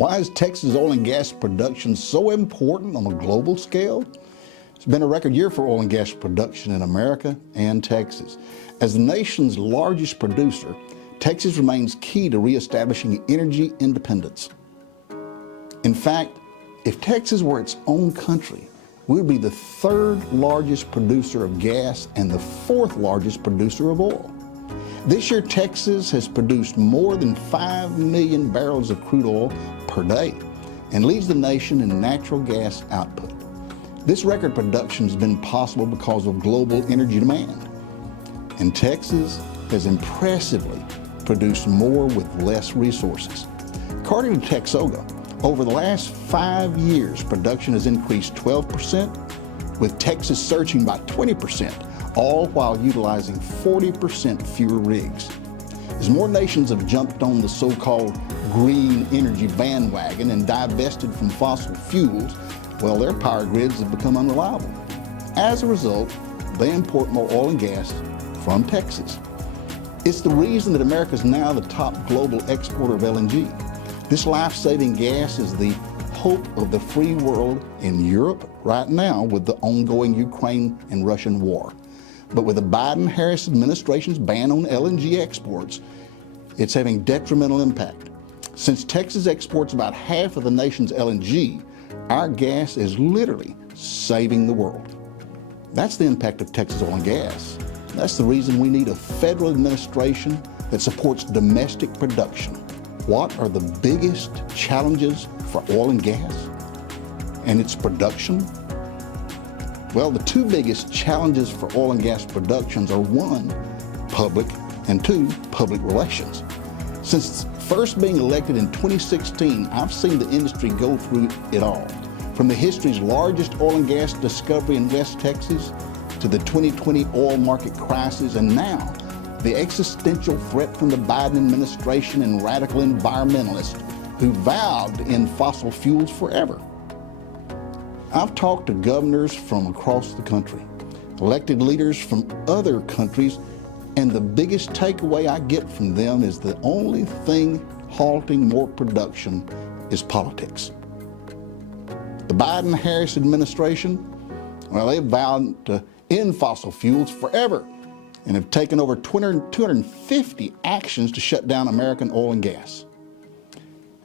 Why is Texas oil and gas production so important on a global scale? It's been a record year for oil and gas production in America and Texas. As the nation's largest producer, Texas remains key to reestablishing energy independence. In fact, if Texas were its own country, we would be the third largest producer of gas and the fourth largest producer of oil. This year, Texas has produced more than 5 million barrels of crude oil per day and leads the nation in natural gas output. This record production has been possible because of global energy demand. And Texas has impressively produced more with less resources. According to Texoga, over the last 5 years, production has increased 12%, with Texas surging by 20%, all while utilizing 40% fewer rigs. As more nations have jumped on the so-called green energy bandwagon and divested from fossil fuels, well, their power grids have become unreliable. As a result, they import more oil and gas from Texas. It's the reason that America is now the top global exporter of LNG. This life-saving gas is the hope of the free world in Europe right now with the ongoing Ukraine and Russian war. But with the Biden-Harris administration's ban on LNG exports, it's having detrimental impact. Since Texas exports about half of the nation's LNG, our gas is literally saving the world. That's the impact of Texas oil and gas. That's the reason we need a federal administration that supports domestic production. What are the biggest challenges for oil and gas and its production? Well, the two biggest challenges for oil and gas productions are one, public, and two, public relations. Since first being elected in 2016, I've seen the industry go through it all. From the history's largest oil and gas discovery in West Texas to the 2020 oil market crisis, and now the existential threat from the Biden administration and radical environmentalists who vowed to end fossil fuels forever. I've talked to governors from across the country, elected leaders from other countries, and the biggest takeaway I get from them is the only thing halting more production is politics. The Biden-Harris administration, well, they've vowed to end fossil fuels forever and have taken over 250 actions to shut down American oil and gas.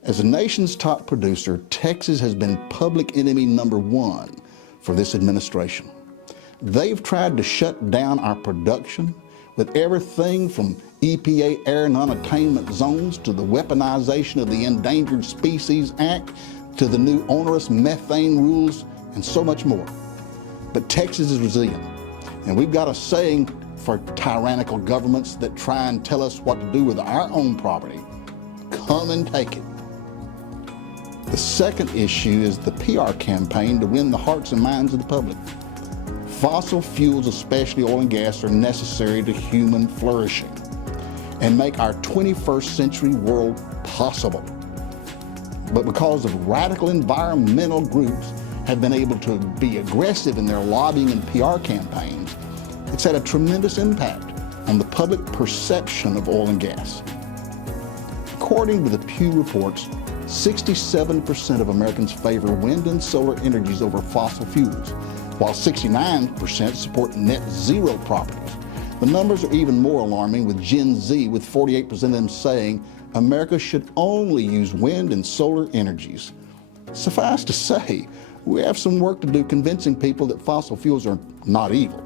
As the nation's top producer, Texas has been public enemy number one for this administration. They've tried to shut down our production with everything from EPA air non-attainment zones to the weaponization of the Endangered Species Act to the new onerous methane rules and so much more. But Texas is resilient, and we've got a saying for tyrannical governments that try and tell us what to do with our own property: come and take it. The second issue is the PR campaign to win the hearts and minds of the public. Fossil fuels, especially oil and gas, are necessary to human flourishing and make our 21st century world possible. But because of radical environmental groups have been able to be aggressive in their lobbying and PR campaigns, it's had a tremendous impact on the public perception of oil and gas. According to the Pew Reports, 67% of Americans favor wind and solar energies over fossil fuels, while 69% support net zero properties. The numbers are even more alarming, with Gen Z, with 48% of them saying America should only use wind and solar energies. Suffice to say, we have some work to do convincing people that fossil fuels are not evil.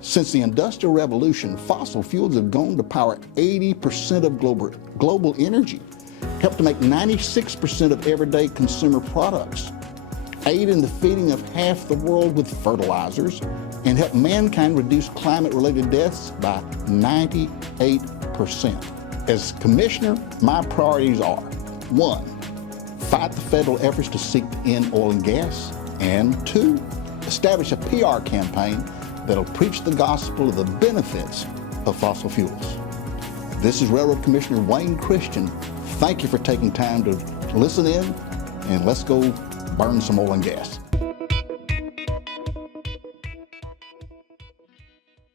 Since the Industrial Revolution, fossil fuels have gone to power 80% of global energy, help to make 96% of everyday consumer products, aid in the feeding of half the world with fertilizers, and help mankind reduce climate-related deaths by 98%. As commissioner, my priorities are: 1, fight the federal efforts to seek to end oil and gas, and 2, establish a PR campaign that'll preach the gospel of the benefits of fossil fuels. This is Railroad Commissioner Wayne Christian. Thank you for taking time to listen in, and let's go burn some oil and gas.